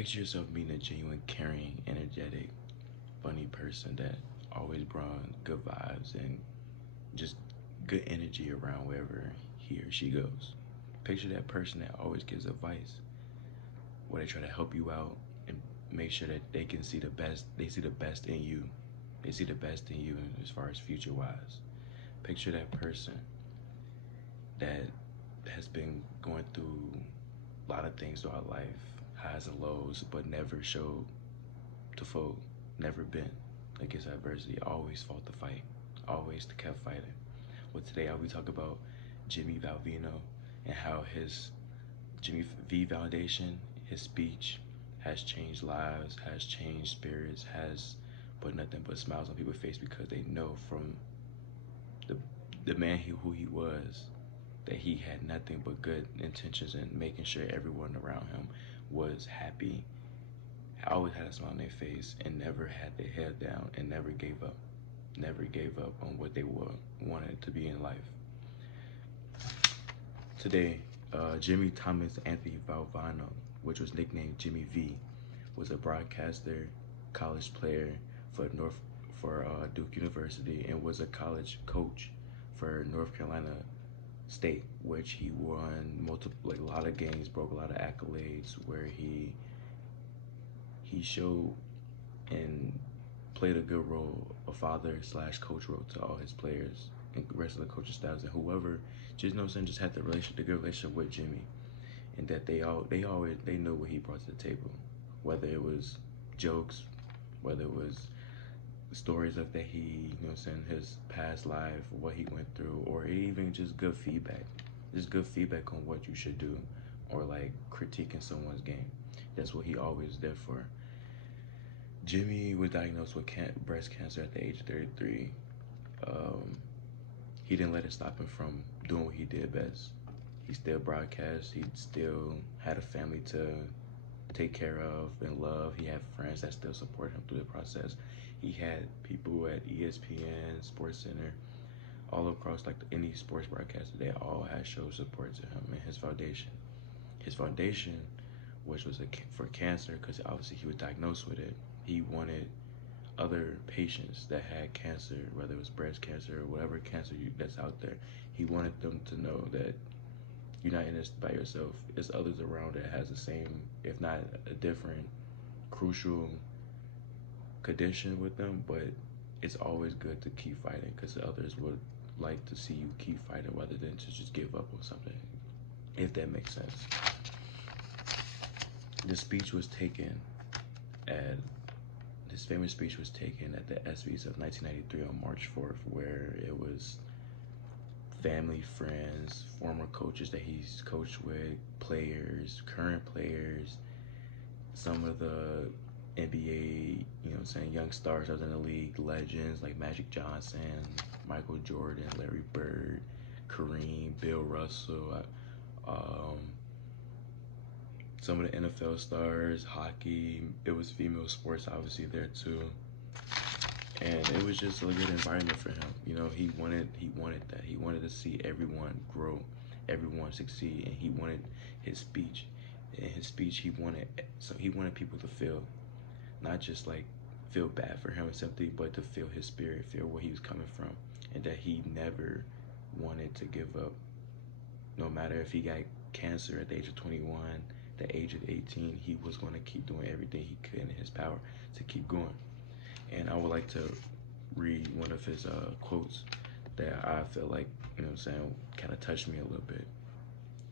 Picture yourself meeting a genuine, caring, energetic, funny person that always brought good vibes and just good energy around wherever he or she goes. Picture that person that always gives advice, where they try to help you out and make sure that they can see the best. They see the best in you. They see the best in you as far as future wise. Picture that person that has been going through a lot of things throughout life, highs and lows, but never showed to fold, never been against adversity, always fought the fight, always kept fighting. Well, today I'll be talking about Jimmy Valvino and how his Jimmy V Validation, his speech has changed lives, has changed spirits, has put nothing but smiles on people's face because they know from the the man who he was that he had nothing but good intentions and making sure everyone around him was happy, always had a smile on their face, and never had their head down and never gave up. Never gave up on what they wanted to be in life. Today, Jimmy Thomas Anthony Valvano, which was nicknamed Jimmy V, was a broadcaster, college player for Duke University, and was a college coach for North Carolina State, which he won multiple, like a lot of games, broke a lot of accolades, where he showed and played a good role, a father slash coach role to all his players and the rest of the coaching staffs and whoever. Just, you know what I'm saying, just had the good relationship with Jimmy, and that they know what he brought to the table, whether it was jokes, whether it was stories of that he, you know what I'm saying, his past life, what he went through, or even just good feedback. Just good feedback on what you should do, or like critiquing someone's game. That's what he always did for. Jimmy was diagnosed with breast cancer at the age of 33. Um, he didn't let it stop him from doing what he did best. He still broadcast. He still had a family to take care of and love. He had friends that still support him through the process. He had people at ESPN, Sports Center, all across like any sports broadcaster. They all had show support to him and his foundation. His foundation, which was for cancer, because obviously he was diagnosed with it. He wanted other patients that had cancer, whether it was breast cancer or whatever cancer that's out there. He wanted them to know that you're not in this by yourself. There's others around that has the same, if not a different, crucial condition with them. But it's always good to keep fighting because others would like to see you keep fighting rather than to just give up on something, if that makes sense. The speech was taken at This famous speech was taken at the ESPYs of 1993 on March 4th, where it was family, friends, former coaches that he's coached with, players, current players, some of the NBA, you know what I'm saying, young stars that was in the league, legends like Magic Johnson, Michael Jordan, Larry Bird, Kareem, Bill Russell, um, some of the NFL stars, hockey. It was female sports obviously there too, and it was just a good environment for him. You know, he wanted that. He wanted to see everyone grow, everyone succeed, and he wanted his speech. In his speech, he wanted people to feel, not just like feel bad for him or something, but to feel his spirit, feel where he was coming from, and that he never wanted to give up. No matter if he got cancer at the age of 21, the age of 18, he was going to keep doing everything he could in his power to keep going. And I would like to read one of his quotes that I feel like, you know what I'm saying, kind of touched me a little bit.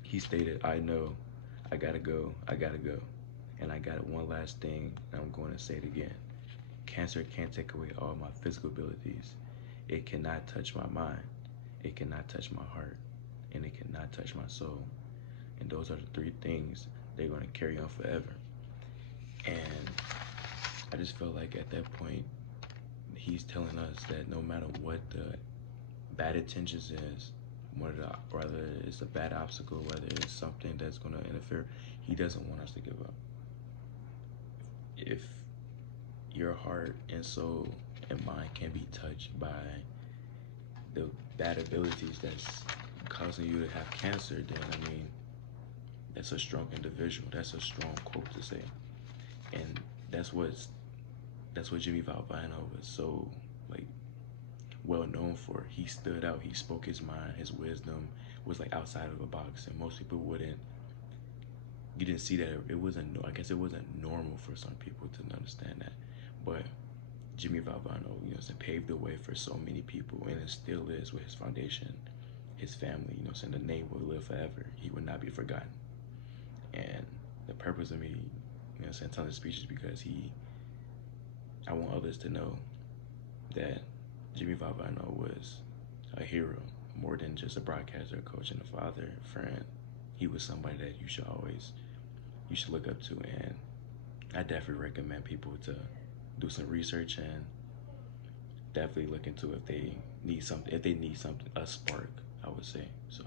He stated, "I know, I gotta go, and I got one last thing, and I'm going to say it again. Cancer can't take away all my physical abilities. It cannot touch my mind. It cannot touch my heart. And it cannot touch my soul. And those are the three things they're going to carry on forever." And I just feel like at that point, he's telling us that no matter what the bad intentions is, whether it's a bad obstacle, whether it's something that's going to interfere, he doesn't want us to give up. If your heart and soul and mind can be touched by the bad abilities that's causing you to have cancer, then I mean, that's a strong individual. That's a strong quote to say. that's what's that's what Jimmy Valvano was so like well known for. He stood out. He spoke his mind. His wisdom was like outside of the box, and most people wouldn't. You didn't see that. It wasn't. I guess it wasn't normal for some people to understand that, but Jimmy Valvano, paved the way for so many people, and it still is with his foundation, his family. Saying the name will live forever. He will not be forgotten. And the purpose of me, telling the speech is because I want others to know that Jimmy Valvano was a hero, more than just a broadcaster, a coach, and a father, a friend. He was somebody that you should look up to, and I definitely recommend people to do some research and definitely look into if they need something, a spark, I would say. So